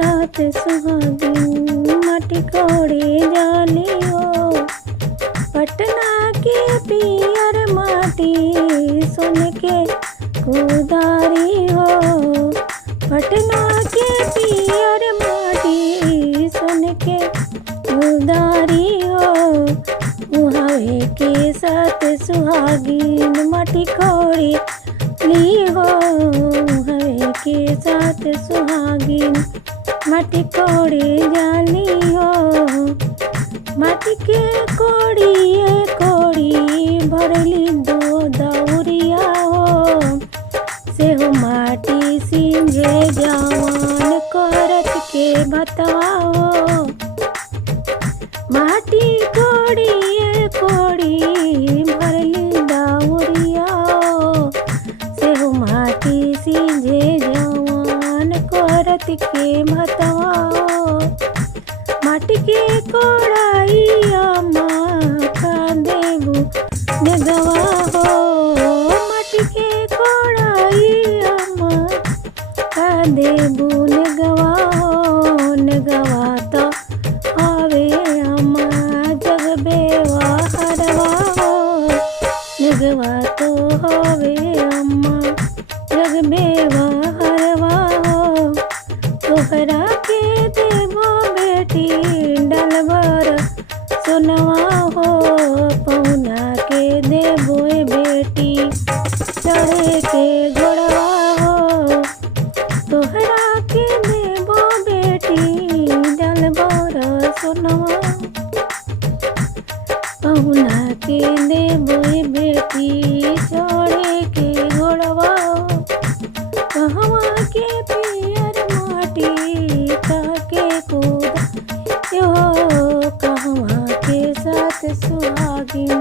साथ सुहागिन माटी कोड़े जाली हो। पटना के पियर माटी सोने के कुदारी हो। पटना के पियर माटी सोने के कुदारी हो। उहावे के साथ सुहागिन माटी कोड़ी ली हो। उहावे के साथ सुहागिन माटी कोड़ी जाली हो। माटी के कोड़ी भरली दो दौरिया हो। से हो माटी सिंझे जवान करत के भतवा हो। माटी कोड़ी भरली दौरिया हो। से हो माटी सिंझे जवान करत के भतवा हो। माटी के कोड़ाइया माँ का देबू नेगवा हो। माटी के कोड़ाइया माँ का देबू नेगवा हो। नेगवा तो हवे अम्मा जग बेवाहरवा हो। नेगवा तो हवे अम्मा जग बेवाहरवा हो। तोहरा के देबो बेटी डलबर सोनवा हो। पहुना के देबो बेटी चढ़े के घोड़वा हो। तोहरा के देबो बेटी डलबर सोनवा। पहुना के देबो बेटी चढ़े के घोड़वा हो। कहवा के पियर माटी काके कूद यो। कहवा के साथ सुहागिन